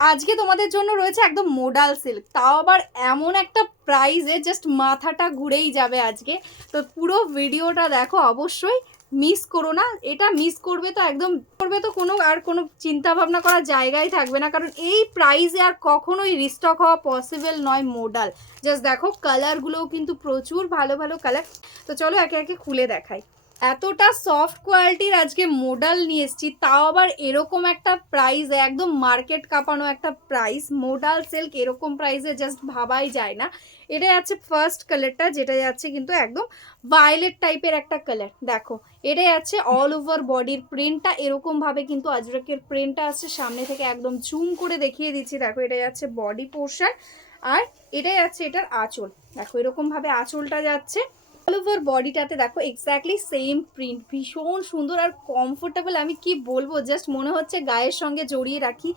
আজকে তোমাদের জন্য রয়েছে একদম মোডাল সিল্ক, তাও আবার এমন একটা প্রাইসে জাস্ট মাথাটা ঘুরেই যাবে আজকে। তো পুরো ভিডিওটা দেখো, অবশ্যই মিস করো না। এটা মিস করবে তো একদম করবে তো কোনো চিন্তা ভাবনা করার জায়গায় থাকবে না, কারণ এই প্রাইসে আর কখনোই রিস্টক হওয়া পসিবল নয় মোডাল। জাস্ট দেখো কালারগুলোও কিন্তু প্রচুর ভালো ভালো কালার। তো চলো একে একে খুলে দেখাই। এতটা সফট কোয়ালিটির আজকে মোডাল নিয়ে এসেছি, তাও আবার এরকম একটা প্রাইস, একদম মার্কেট কাঁপানো একটা প্রাইস। মোডাল সিল্ক এরকম প্রাইসে জাস্ট ভাবাই যায় না। এটা যাচ্ছে ফার্স্ট কালারটা, যেটা যাচ্ছে কিন্তু একদম ভায়োলেট টাইপের একটা কালার। দেখো এটা যাচ্ছে অল ওভার বডির প্রিন্টটা এরকম ভাবে কিন্তু আজরাকের প্রিন্টটা আছে। সামনে থেকে একদম জুম করে দেখিয়ে দিচ্ছি। দেখো এটা যাচ্ছে বডি পোর্শন, আর এটা যাচ্ছে এটার আঁচল। দেখো এরকম ভাবে আঁচলটা যাচ্ছে। অল ওভার বডিটাতে দেখো এক্স্যাক্টলি সেম প্রিন্ট, ভীষণ সুন্দর আর কমফোর্টেবল। আমি কি বলবো, জাস্ট মনে হচ্ছে গায়ের সঙ্গে জড়িয়ে রাখি,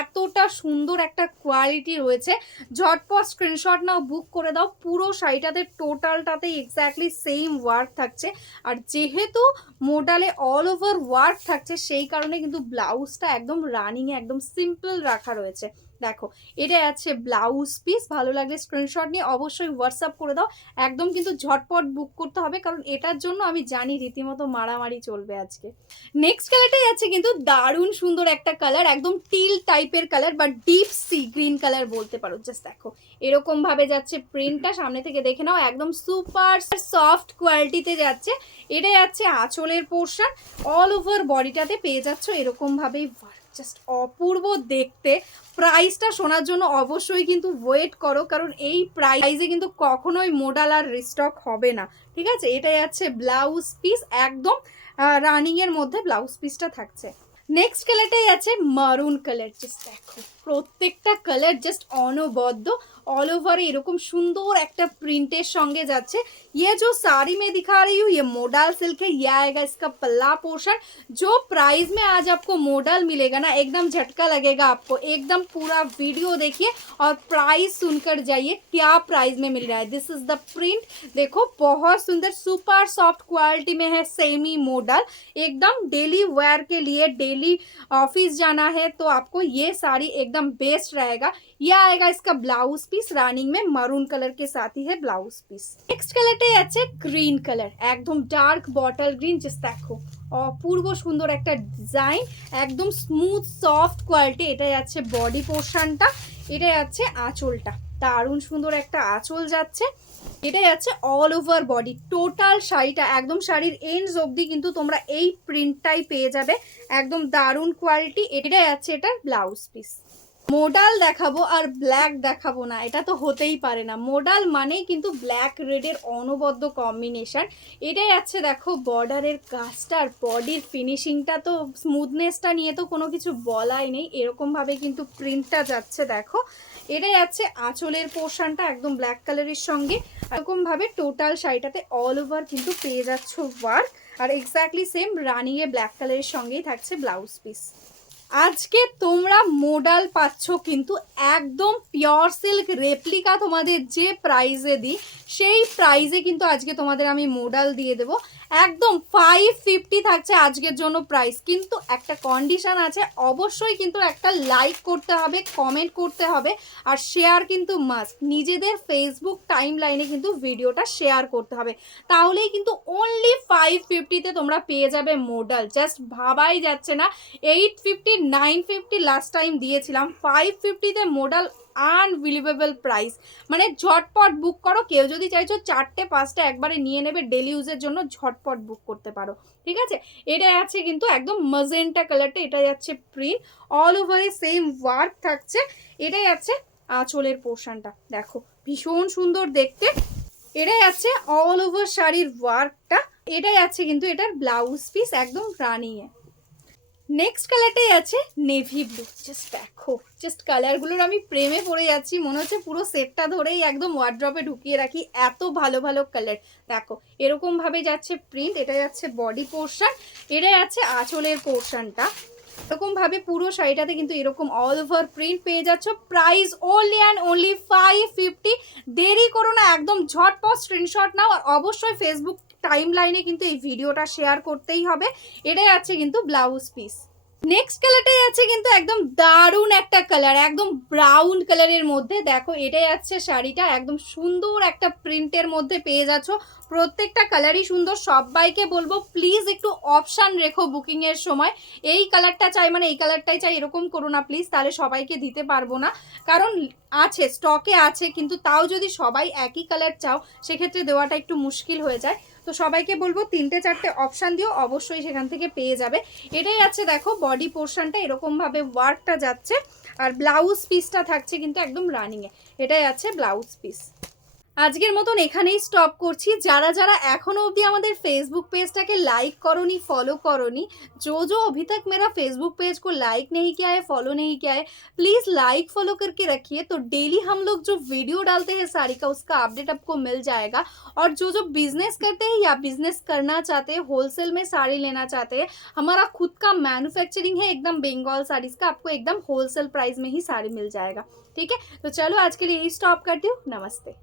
এতটা সুন্দর একটা কোয়ালিটি রয়েছে। ঝটপট স্ক্রিনশট নাও, বুক করে দাও। পুরো শাড়িটাতে টোটালটাতে এক্স্যাক্টলি সেম ওয়ার্ক থাকছে। আর যেহেতু মোডালে অল ওভার ওয়ার্ক থাকছে, সেই কারণে কিন্তু ব্লাউজটা একদম রানিংয়ে একদম সিম্পল রাখা রয়েছে। দেখো এটা আছে ব্লাউজ পিস। ভালো লাগলে স্ক্রিনশট নিয়ে অবশ্যই হোয়াটসঅ্যাপ করে দাও। একদম কিন্তু ঝটপট বুক করতে হবে, কারণ এটার জন্য আমি জানি রীতিমতো মারামারি চলবে আজকে। নেক্সট কালারটাই আছে কিন্তু দারুণ সুন্দর একটা কালার, একদম টিল টাইপের কালার বা ডিপ সি গ্রিন কালার বলতে পারো। জাস্ট দেখো এরকম ভাবে যাচ্ছে প্রিন্টটা, সামনে থেকে দেখে নাও, একদম সুপার সফট কোয়ালিটিতে যাচ্ছে। এটা যাচ্ছে আঁচলের পোর্শন। অল ওভার বডিটাতে পেয়ে যাচ্ছ এরকম ভাবেই ওয়ার্ক, জাস্ট অপূর্ব দেখতে। প্রাইসটা শোনার জন্য অবশ্যই কিন্তু ওয়েট করো, কারণ এই প্রাইসে কিন্তু কখনোই মোডাল আর রিস্টক হবে না। ঠিক আছে, এটা যাচ্ছে ব্লাউজ পিস, একদম রানিং এর মধ্যে ব্লাউজ পিসটা থাকছে। নেক্সট কালারটাই আছে মারুন কালার। জাস্ট দেখো প্রত্যেকটা কালার জাস্ট অনবদ্য, ऑल ओवर এরকম সুন্দর একটা প্রিন্টের সঙ্গে যাচ্ছে। ये जो साड़ी में दिखा रही हूँ ये मोडल सिल्क है। ये आएगा इसका पल्ला पोर्शन। जो प्राइस में आज आपको मोडल मिलेगा ना, एकदम झटका लगेगा आपको। एकदम पूरा वीडियो देखिए और प्राइस सुनकर जाइए क्या प्राइस में मिल रहा है। दिस इज द प्रिंट, देखो बहुत सुंदर सुपर सॉफ्ट क्वालिटी में है, सेमी मोडल। एकदम डेली वेयर के लिए, डेली ऑफिस जाना है तो आपको ये साड़ी एकदम बेस्ट रहेगा। ये आएगा इसका ब्लाउज पीस, রানিং में मरून कलर के साथ ही है ब्लाउज पीस। नेक्स्ट কালারটাই আছে গ্রিন কালার, একদম ডার্ক বটল গ্রিন। জাস্ট দেখো অপূর্ব সুন্দর একটা ডিজাইন, একদম স্মুথ সফট কোয়ালিটি। এটা যাচ্ছে বডি পোর্শনটা, এটা যাচ্ছে আঁচলটা, দারুণ সুন্দর একটা আঁচল যাচ্ছে। এটা যাচ্ছে অল ওভার বডি, টোটাল শাড়িটা একদম শাড়ির এন্ডস অবধি কিন্তু তোমরা এই প্রিন্টটাই পেয়ে যাবে, একদম দারুণ কোয়ালিটি। এটা যাচ্ছে এটার ব্লাউজ পিস। মোডাল দেখাবো আর ব্ল্যাক দেখাবো না, এটা তো হতেই পারে না। মোডাল মানেই কিন্তু ব্ল্যাক রেডের অনবদ্য কম্বিনেশন। এটাই আছে দেখো বর্ডারের কাজটা আর বডির ফিনিশিংটা, তো স্মুথনেসটা নিয়ে তো কোনো কিছু বলাই নেই। এরকমভাবে কিন্তু প্রিন্টটা যাচ্ছে। দেখো এটাই আছে আঁচলের পোর্শনটা, একদম ব্ল্যাক কালারের সঙ্গে। এরকমভাবে টোটাল শাড়িটাতে অল ওভার কিন্তু পেয়ে যাচ্ছ ওয়ার্ক, আর এক্স্যাক্টলি সেম রানিংয়ে ব্ল্যাক কালারের সঙ্গেই থাকছে ব্লাউজ পিস। আজকে তোমরা মোডাল পাচ্ছ কিন্তু একদম পিওর সিল্ক রেপ্লিকা। তোমাদের যে প্রাইসে দিই সেই প্রাইসে কিন্তু আজকে তোমাদের আমি মোডাল দিয়ে দেবো। একদম 550 থাকছে আজকের জন্য প্রাইস। কিন্তু একটা কন্ডিশন আছে, অবশ্যই কিন্তু একটা লাইক করতে হবে, কমেন্ট করতে হবে, আর শেয়ার কিন্তু মাস্ট। নিজেদের ফেসবুক টাইম লাইনে কিন্তু ভিডিওটা শেয়ার করতে হবে, তাহলেই কিন্তু অনলি 550-তে তোমরা পেয়ে যাবে মোডাল। জাস্ট ভাবাই যাচ্ছে না, 850 950 লাস্ট টাইম দিয়েছিলাম, 550-তে মোডাল। আনবিলিভেবল প্রাইস, মানে ঝটপট বুক করো। কেউ যদি চাইছো 4টে 5টে একবারে নিয়ে নেবে ডেলি ইউজের জন্য, ঝটপট বুক করতে পারো। ঠিক আছে, এটা আছে কিন্তু একদম মজেন্টা কালারটা, এটা যাচ্ছে প্রিন্ট, অল ওভারে সেম ওয়ার্ক থাকছে। এটাই আছে আঁচলের পোর্শনটা, দেখো ভীষণ সুন্দর দেখতে। এটাই আছে অল ওভার শাড়ির ওয়ার্কটা। এটাই আছে কিন্তু এটার ব্লাউজ পিস, একদম রানিংয়ে। নেক্সট কালারটাই আছে নেভি ব্লু। জাস্ট দেখো, জাস্ট কালারগুলোর আমি প্রেমে পড়ে যাচ্ছি, মনে হচ্ছে পুরো সেটটা ধরেই একদম ওয়ার্ড্রপে ঢুকিয়ে রাখি, এত ভালো ভালো কালার। দেখো এরকম ভাবে যাচ্ছে প্রিন্ট, এটা যাচ্ছে বডি পোর্শন, এটা যাচ্ছে আঁচলের পোর্শনটা। এরকম ভাবে পুরো শাড়িটাতে কিন্তু এরকম অল ওভার প্রিন্ট পেয়ে যাচ্ছ। Price only and only 550। দেরি করো না, একদম ঝটপট স্ক্রিনশট নাও, আর অবশ্যই ফেসবুক টাইম লাইনে কিন্তু এই ভিডিওটা শেয়ার করতেই হবে। এটাই আছে কিন্তু ব্লাউজ পিস। নেক্সট কালারটাই আছে কিন্তু একদম দারুণ একটা কালার, একদম ব্রাউন কালারের মধ্যে। দেখো এটাই আছে শাড়িটা, একদম সুন্দর একটা প্রিন্টের মধ্যে পেয়ে যাচ্ছ। প্রত্যেকটা কালারই সুন্দর। সবাইকে বলবো প্লিজ একটু অপশান রেখো বুকিং এর সময়, এই কালারটা চাই মানে এই কালারটাই চাই এরকম করো না প্লিজ, তাহলে সবাইকে দিতে পারবো না। কারণ আছে, স্টকে আছে, কিন্তু তাও যদি সবাই একই কালার চাও সেক্ষেত্রে দেওয়াটা একটু মুশকিল হয়ে যায়। তো সবাইকে বলবো 3-4টে অপশান দিও, অবশ্যই সেখান থেকে পেয়ে যাবে। এটাই আছে দেখো বডি পোর্শনটা এরকমভাবে ওয়ার্কটা যাচ্ছে, আর ব্লাউজ পিসটা থাকছে কিন্তু একদম রানিংয়ে। এটাই আছে ব্লাউজ পিস। আজকের মতন এখানেই স্টপ করছি। যারা যারা এখনো অবধি আমাদের फेसबुक पेजটাকে लाइक করোনি, फॉलो করোনি, जो अभी तक मेरा फेसबुक पेज को लाइक नहीं किया है, फॉलो नहीं किया है, प्लीज़ लाइक फॉलो करके रखिए। तो डेली हम लोग जो वीडियो डालते हैं साड़ी का, उसका अपडेट आपको मिल जाएगा। और जो बिजनेस करते हैं या बिजनेस करना चाहते हैं, होलसेल में साड़ी लेना चाहते हैं, हमारा खुद का मैन्युफैक्चरिंग है एकदम बंगाल साड़ीज़ का, आपको एकदम होलसेल प्राइस में ही साड़ी मिल जाएगा। ठीक है, तो चलो आज के लिए यही स्टॉप करती हूँ। नमस्ते।